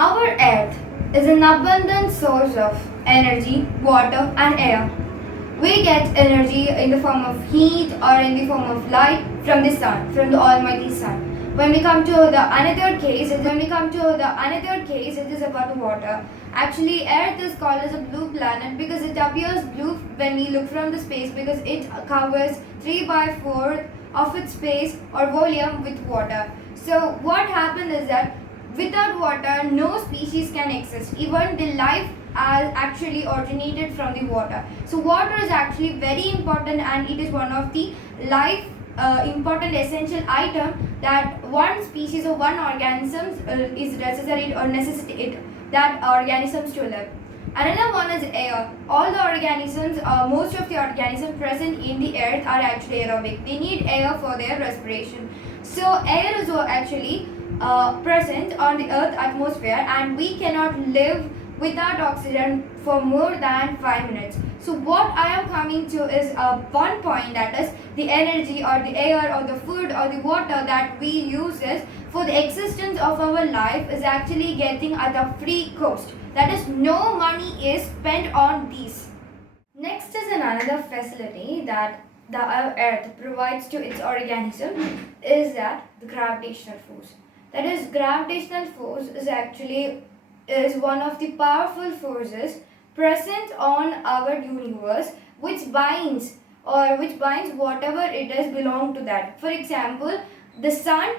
Our earth is an abundant source of energy, water, and air. We get energy in the form of heat or in the form of light from the sun, from the almighty sun. When we come to the another case, it is about water. Actually, Earth is called as a blue planet because it appears blue when we look from the space because it covers 3 by 4 of its space or volume with water. So what happens is that without water, no species can exist. Even the life actually originated from the water. So water is actually very important, and it is one of the life important essential item that one species or one organism is necessary or necessitate that organisms to live. Another one is air. All the organisms, most of the organisms present in the earth are actually aerobic. They need air for their respiration. So air is actually present on the earth atmosphere, and we cannot live without oxygen for more than 5 minutes. So what I am coming to is one point, that is the energy or the air or the food or the water that we uses for the existence of our life is actually getting at a free cost. That is, no money is spent on these. Next is another facility that the earth provides to its organism is that the gravitational force. That is, gravitational force is one of the powerful forces present on our universe which binds whatever it is belong to that. For example, the sun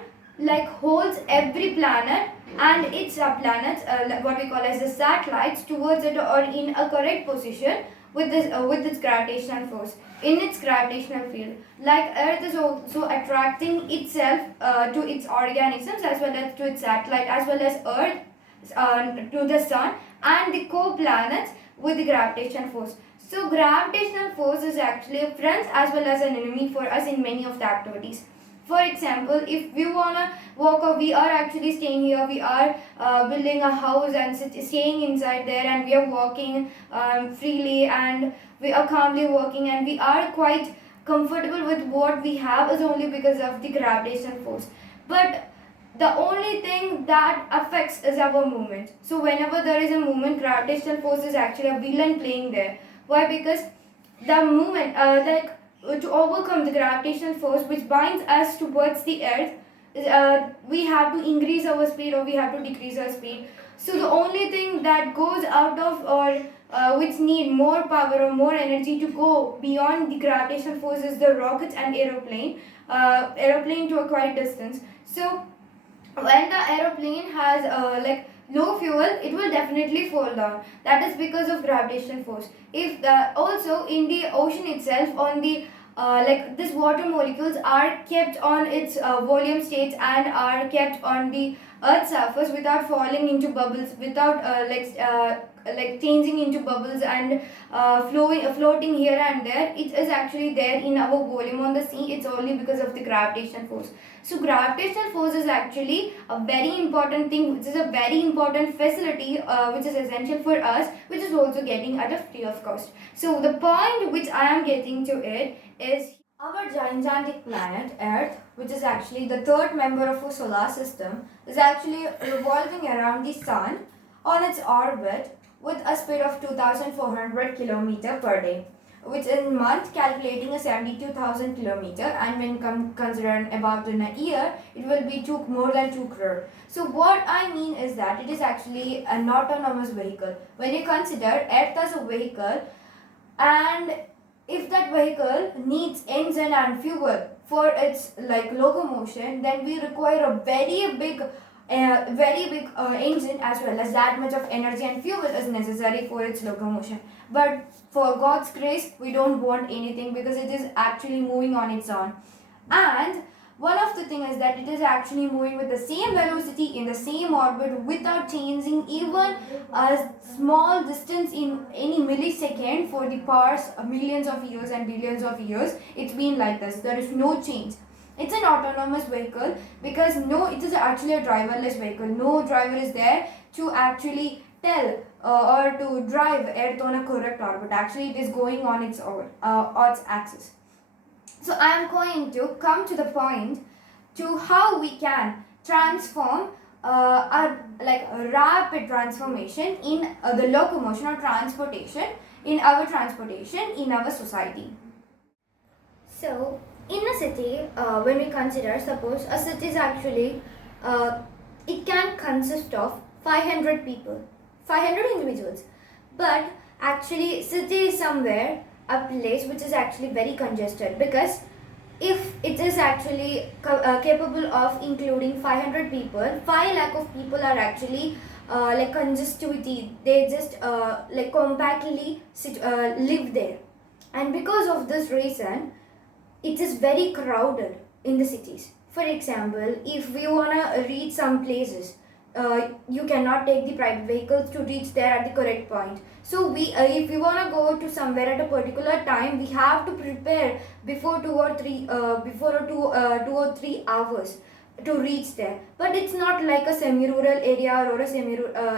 holds every planet and its planets, what we call as the satellites, towards it or in a correct position with its gravitational force in its gravitational field. Like Earth is also attracting itself to its organisms as well as to its satellite, as well as Earth to the sun and the co-planets with the gravitational force. So gravitational force is actually a friend as well as an enemy for us in many of the activities. For example, if we wanna walk, or we are actually staying here, we are building a house and staying inside there, and we are walking freely, and we are calmly walking, and we are quite comfortable with what we have, is only because of the gravitational force. But the only thing that affects is our movement. So whenever there is a movement, gravitational force is actually a villain playing there. Why? Because the movement, to overcome the gravitational force which binds us towards the earth, we have to increase our speed or we have to decrease our speed. So the only thing that goes out of, or which need more power or more energy to go beyond the gravitational force, is the rockets and aeroplane to a quite distance. So when the aeroplane has low fuel, it will definitely fall down. That is because of gravitational force. If also in the ocean itself, on the this water molecules are kept on its volume states and are kept on the earth's surface without falling into bubbles, without changing into bubbles and floating here and there. It is actually there in our volume on the sea. It's only because of the gravitational force. So gravitational force is actually a very important thing, which is a very important facility which is essential for us, which is also getting at a free of cost. So the point which I am getting to it is our gigantic planet Earth, which is actually the third member of our solar system, is actually revolving around the sun on its orbit with a speed of 2,400 km per day, which in month calculating a 72,000 km, and when considered about in a year, it will be more than 2 crore. So what I mean is that it is actually an autonomous vehicle. When you consider Earth as a vehicle, and if that vehicle needs engine and fuel for its locomotion, then we require a very big engine, as well as that much of energy and fuel is necessary for its locomotion. But for God's grace, we don't want anything because it is actually moving on its own. And one of the things is that it is actually moving with the same velocity in the same orbit without changing even a small distance in any millisecond for the past millions of years and billions of years. It's been like this. There is no change. It's an autonomous vehicle because it is actually a driverless vehicle. No driver is there to actually tell or to drive Earth on a correct orbit. Actually, it is going on its own, its axis. So I am going to come to the point to how we can transform a rapid transformation in the locomotion or transportation in our society. So, in a city, when we consider, suppose a city is actually, it can consist of 500 people, 500 individuals. But actually, city is somewhere a place which is actually very congested, because if it is actually capable of including 500 people, 5 lakh of people are actually like congestivity. They just like compactly live there, and because of this reason, it is very crowded in the cities. For example, if we wanna reach some places, you cannot take the private vehicles to reach there at the correct point. So if we wanna go to somewhere at a particular time, we have to prepare before 2 or 3 hours to reach there. But it's not like a semi-rural area or a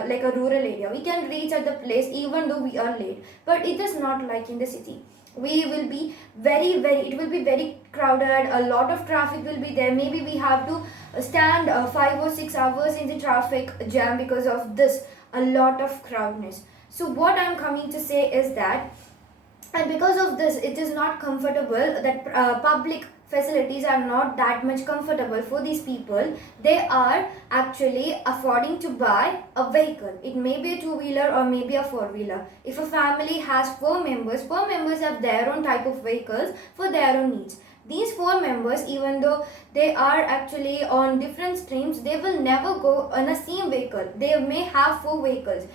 like a rural area. We can reach at the place even though we are late. But it is not like in the city. We will be it will be very crowded. A lot of traffic will be there. Maybe we have to stand 5 or 6 hours in the traffic jam because of this a lot of crowdness. So what I'm coming to say is that, and because of this, it is not comfortable, that public facilities are not that much comfortable for these people. They are actually affording to buy a vehicle. It may be a two-wheeler or maybe a four-wheeler. If a family has four members have their own type of vehicles for their own needs. These four members, even though they are actually on different streams, they will never go on a same vehicle. They may have four vehicles.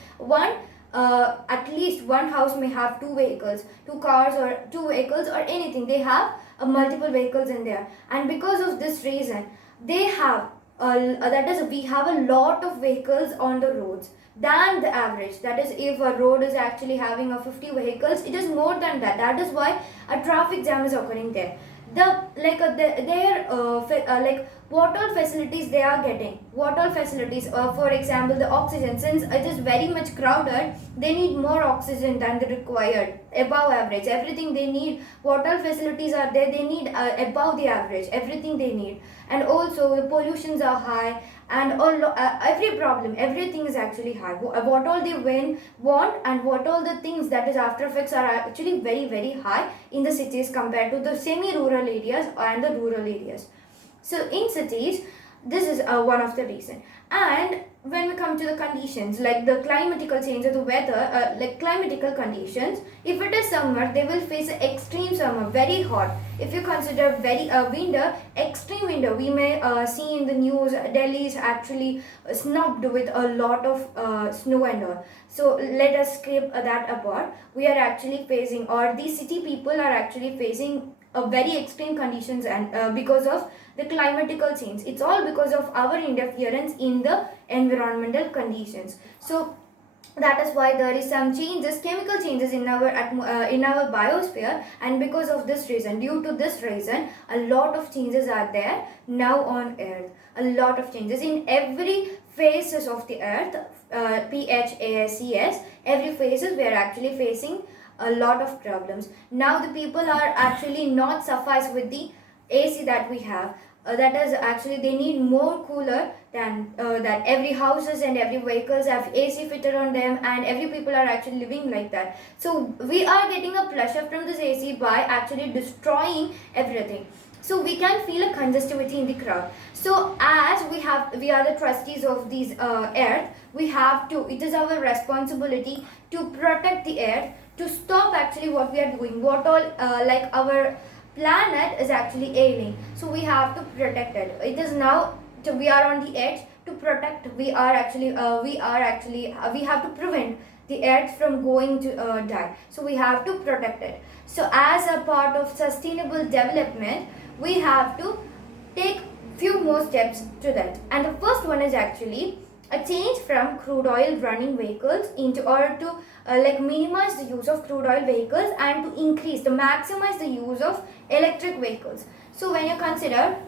At least one house may have two vehicles, two cars or two vehicles or anything. They have multiple vehicles in there, and because of this reason, they have that is, we have a lot of vehicles on the roads than the average. That is, if a road is actually having a 50 vehicles, it is more than that. That is why a traffic jam is occurring there. What all facilities they are getting, for example, the oxygen. Since it is very much crowded, they need more oxygen than the required, above average. Everything they need, what all facilities are there, they need above the average, everything they need. And also the pollutions are high, and everything is actually high. What all they want, and what all the things, that is after effects, are actually very high in the cities compared to the semi-rural areas and the rural areas. So in cities, this is one of the reason. And when we come to the conditions, like the climatical change of the weather, like climatical conditions, if it is summer, they will face extreme summer, very hot. If you consider very winter, extreme winter, we may see in the news, Delhi is actually snubbed with a lot of snow and all. So let us skip that apart. We are actually facing, or the city people are actually facing a very extreme conditions, and because of the climatical change. It's all because of our interference in the environmental conditions. So that is why there is some changes, chemical changes in our biosphere, and because of this reason, due to this reason, a lot of changes are there now on earth. A lot of changes in every phases of the earth, PHASES, every phases we are actually facing a lot of problems. Now the people are actually not suffice with the AC that we have. That is actually, they need more cooler than that. Every houses and every vehicles have AC fitted on them, and every people are actually living like that. So we are getting a pleasure from this AC by actually destroying everything. So we can feel a congestivity in the crowd. So as we are the trustees of these earth, we have to, it is our responsibility to protect the earth, to stop actually what we are doing, what all like our planet is actually ailing. So we have to protect it. It is now, we are on the edge to protect. We have to prevent the earth from going to die. So we have to protect it. So as a part of sustainable development, we have to take few more steps to that. And the first one is actually a change from crude oil running vehicles into order to minimize the use of crude oil vehicles, and to maximize the use of electric vehicles. So when you consider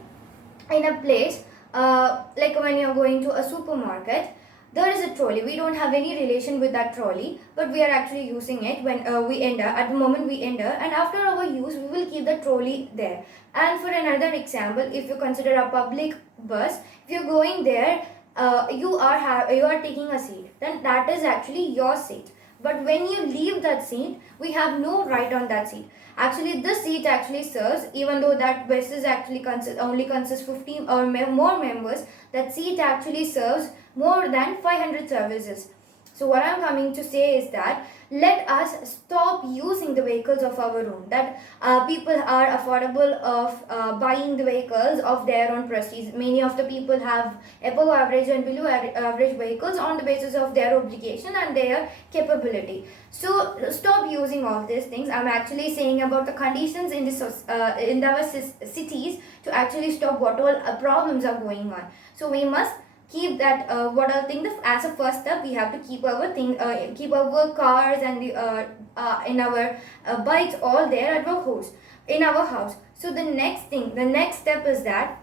in a place, like when you're going to a supermarket, there is a trolley. We don't have any relation with that trolley, but we are actually using it when we enter. At the moment we enter, and after our use, we will keep the trolley there. And for another example, if you consider a public bus, if you're going there, you are taking a seat, then that is actually your seat. But when you leave that seat, we have no right on that seat. Actually, this seat actually serves, even though that bus is actually only consists 15 or more members, that seat actually serves more than 500 services. So what I'm coming to say is that let us stop using the vehicles of our own. That people are affordable of buying the vehicles of their own prestige. Many of the people have above average and below average vehicles on the basis of their obligation and their capability. So stop using all these things. I'm actually saying about the conditions in in our cities to actually stop what all problems are going on. So we must keep that what I think as a first step we have to keep our keep our cars and the in our bikes all there at our house in our house. So the next step is that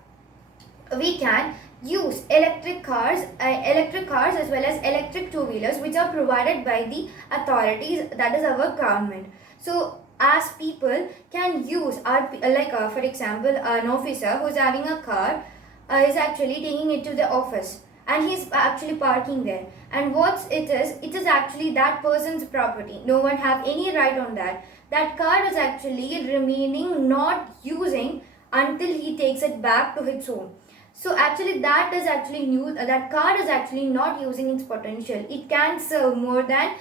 we can use electric cars as well as electric two-wheelers which are provided by the authorities, that is our government. So as people can use our for example, an officer who's having a car is actually taking it to the office and he's actually parking there, and it is actually that person's property. No one have any right on that. That car is actually remaining not using until he takes it back to his home. So actually that is actually new, that car is actually not using its potential. It can serve more than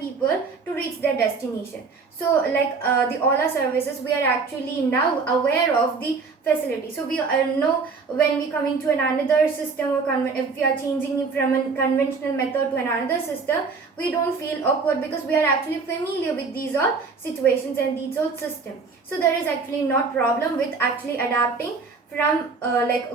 people to reach their destination. So the Ola services, we are actually now aware of the facility. So we know when we come into another system or if we are changing it from a conventional method to another system, we don't feel awkward because we are actually familiar with these all situations and these all systems. So there is actually not problem with actually adapting from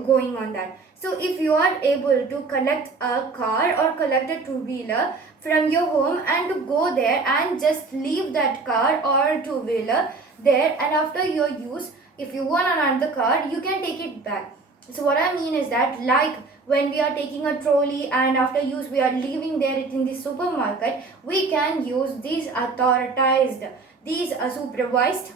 going on that. So if you are able to collect a car or collect a two-wheeler from your home and to go there and just leave that car or two-wheeler there, and after your use, if you want another car, you can take it back. So what I mean is that, like when we are taking a trolley and after use we are leaving there in the supermarket, we can use these supervised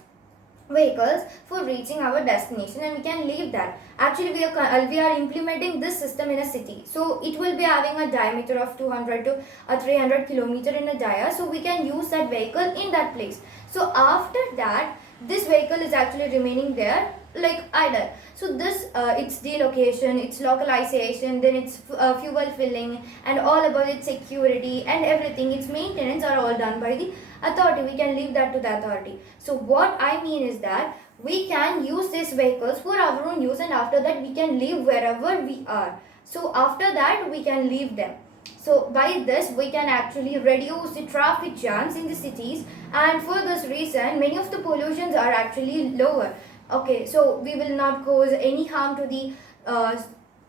vehicles for reaching our destination, and we can leave that. Actually we are implementing this system in a city, so it will be having a diameter of 200 to 300 kilometer in a dia, so we can use that vehicle in that place. So after that, this vehicle is actually remaining there like idle. So this its delocation, its localization, then its fuel filling and all about its security and everything, its maintenance are all done by the authority. We can leave that to the authority. So what I mean is that we can use these vehicles for our own use, and after that we can leave wherever we are. So after that we can leave them. So by this we can actually reduce the traffic jams in the cities, and for this reason many of the pollutions are actually lower. Okay, so we will not cause any harm to the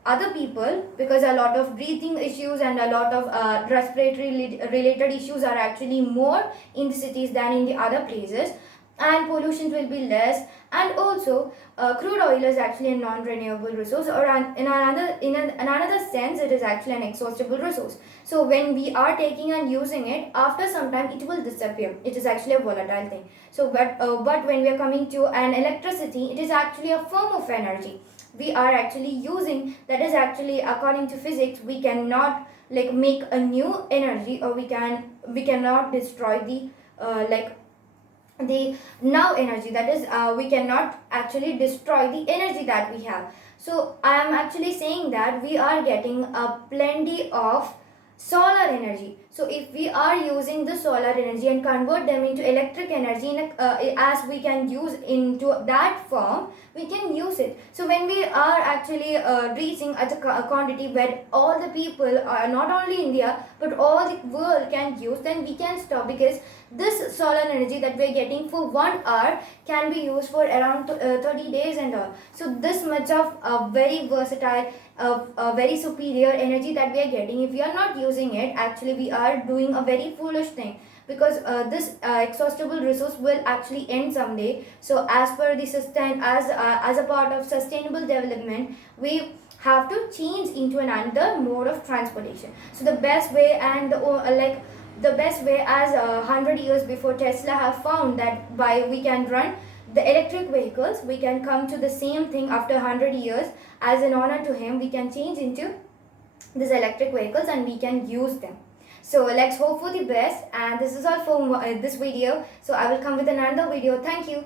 other people, because a lot of breathing issues and a lot of respiratory related issues are actually more in the cities than in the other places, and pollution will be less. And also crude oil is actually a non-renewable resource, or in another sense it is actually an exhaustible resource. So when we are taking and using it, after some time it will disappear. It is actually a volatile thing. So but when we are coming to an electricity, it is actually a form of energy we are actually using, that is actually according to physics we cannot make a new energy, or we cannot destroy the now energy, that is we cannot actually destroy the energy that we have. So I am actually saying that we are getting a plenty of solar energy. So if we are using the solar energy and convert them into electric energy as we can use into that form, we can use it. So when we are actually reaching at a quantity where all the people are not only India but all the world can use, then we can stop, because this solar energy that we are getting for 1 hour can be used for around 30 days and all. So this much of very versatile, very superior energy that we are getting, if we are not using it, actually we are doing a very foolish thing, because this exhaustible resource will actually end someday. So as per the system, as a part of sustainable development, we have to change into another mode of transportation. So the best way, and the best way, as 100 years before Tesla have found that by we can run the electric vehicles, we can come to the same thing after 100 years. As an honor to him, we can change into these electric vehicles and we can use them. So let's hope for the best, and this is all for this video. So I will come with another video. Thank you.